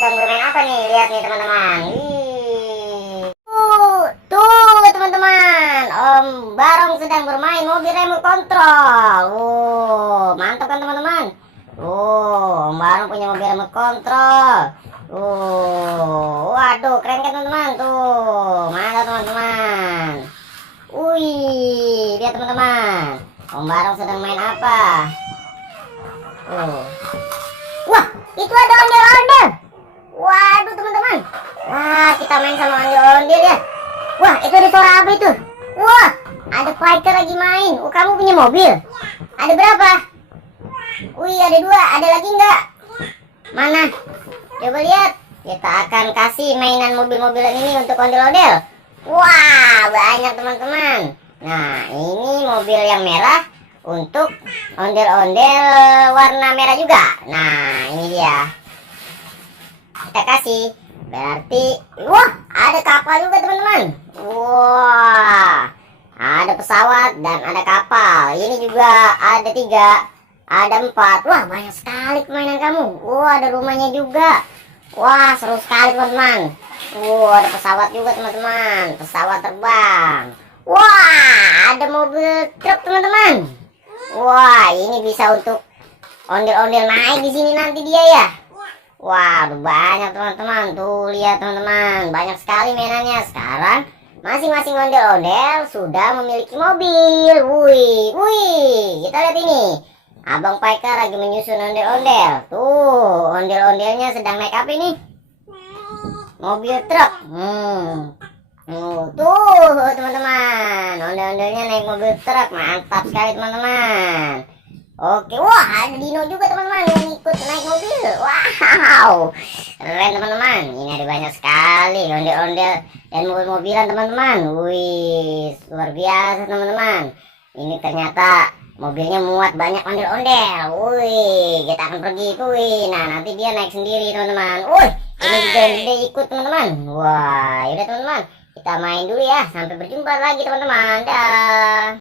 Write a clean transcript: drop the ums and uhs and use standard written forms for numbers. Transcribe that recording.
sedang bermain apa nih? Lihat nih teman-teman. Tuh teman-teman, Om Barong sedang bermain mobil remote control. Mantap kan teman-teman? Om Barong punya mobil remote control. Waduh, keren kan teman-teman? Tuh, mantap teman-teman. Lihat teman-teman. Om Barong sedang main apa? Wah, itu ada ondel-ondel. Waduh teman-teman. Wah, kita main sama ondel-ondel ya. Wah, itu ada suara apa itu? Wah, ada fighter lagi main. Kamu punya mobil? Ada berapa? Ada 2. Ada lagi nggak? Mana? Coba lihat. Kita akan kasih mainan mobil-mobilan ini untuk ondel-ondel. Wah, banyak teman-teman. Nah, ini mobil yang merah untuk ondel-ondel warna merah juga. Nah, ini dia. Kita kasih. Berarti, wah, ada kapal juga teman-teman. Wah, ada pesawat dan ada kapal. Ini juga ada 3, ada 4. Wah, banyak sekali permainan kamu. Wah, ada rumahnya juga. Wah, seru sekali teman-teman. Ada pesawat juga teman-teman. Pesawat terbang. Wah, ada mobil truk teman-teman. Wah, ini bisa untuk ondel-ondel naik di sini nanti dia ya. Wah, banyak teman-teman. Tuh lihat teman-teman, banyak sekali mainannya. Sekarang masing-masing ondel-ondel sudah memiliki mobil. Kita lihat ini. Abang Paika lagi menyusun ondel-ondel. Tuh, ondel-ondelnya sedang naik apa ini? Mobil truk. Tuh teman-teman, ondel-ondelnya naik mobil truk. Mantap sekali teman-teman. Oke, wah, ada Dino juga teman-teman yang ikut naik mobil. Wow, keren teman-teman. Ini ada banyak sekali ondel-ondel dan mobil-mobilan teman-teman. Luar biasa teman-teman. Ini ternyata mobilnya muat banyak ondel-ondel. Kita akan pergi. Nah, nanti dia naik sendiri teman-teman. Ini juga dia ikut teman-teman. Wah, yaudah teman-teman, kita main dulu ya. Sampai berjumpa lagi teman-teman. Dah.